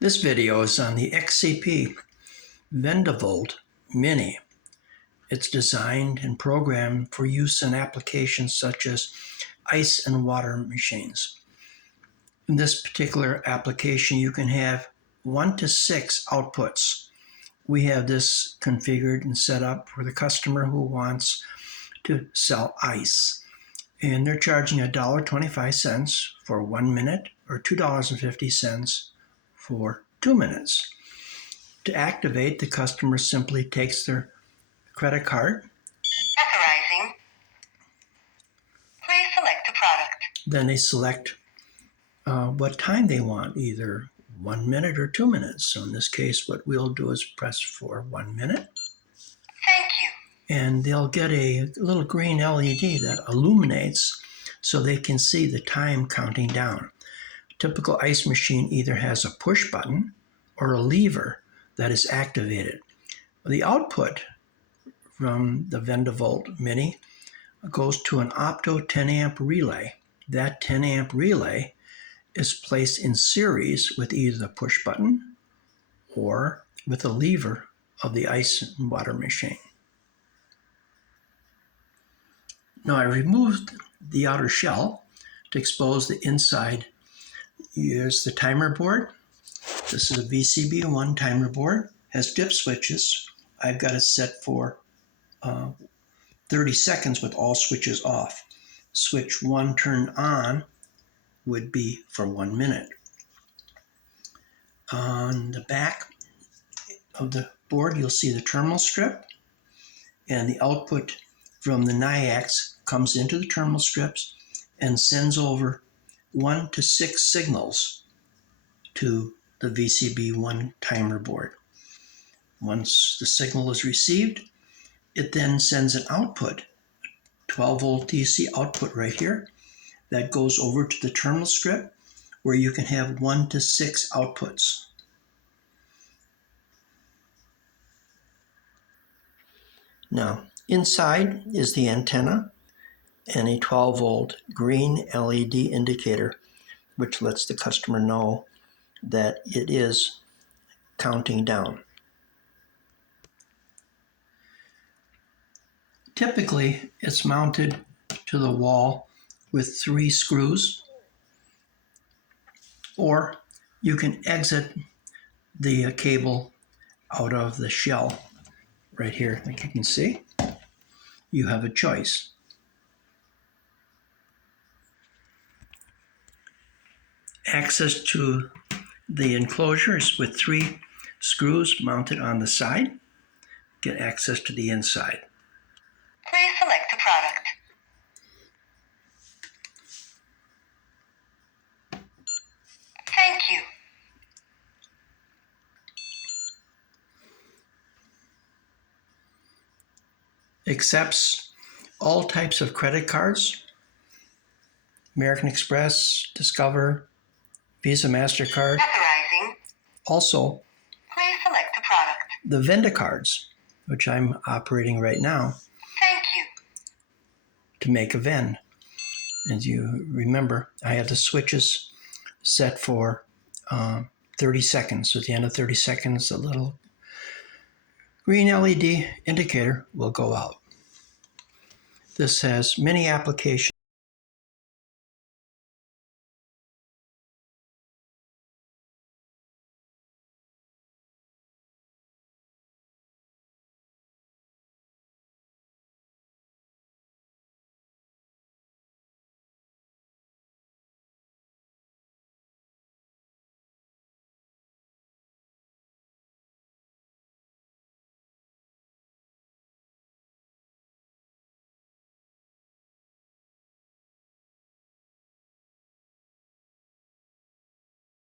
This video is on the XCP VendaVolt Mini. It's designed and programmed for use in applications such as ice and water machines. In this particular application, you can have 1 to 6 outputs. We have this configured and set up for the customer who wants to sell ice. And they're charging $1.25 for 1 minute or $2.50 for 2 minutes. To activate, the customer simply takes their credit card. Authorizing. Please select a product. Then they select what time they want, either 1 minute or 2 minutes. So in this case, what we'll do is press for 1 minute. Thank you. And they'll get a little green LED that illuminates so they can see the time counting down. A typical ice machine either has a push button or a lever that is activated. The output from the VendaVolt Mini goes to an opto 10 amp relay. That 10 amp relay is placed in series with either the push button or with the lever of the ice and water machine. Now I removed the outer shell to expose the inside. Here's the timer board. This is a VCB1 timer board. Has dip switches. I've got it set for 30 seconds with all switches off. Switch 1 turned on would be for 1 minute. On the back of the board, you'll see the terminal strip, and the output from the Nayax comes into the terminal strips and sends over 1 to 6 signals to the VCB1 timer board. Once the signal is received, it then sends an output, 12 volt DC output right here, that goes over to the terminal strip where you can have 1 to 6 outputs. Now, inside is the antenna and a 12 volt green LED indicator, which lets the customer know that it is counting down. Typically, it's mounted to the wall with 3 screws, or you can exit the cable out of the shell right here, like you can see. You have a choice. Access to the enclosure is with 3 screws mounted on the side. Get access to the inside. Please select a product. Thank you. Accepts all types of credit cards: American Express, Discover, Visa, MasterCard. Authorizing. Also, Please select a product. the Venda cards, which I'm operating right now Thank you. to make a Vend. As you remember, I have the switches set for 30 seconds. So at the end of 30 seconds, a little green LED indicator will go out. This has many applications.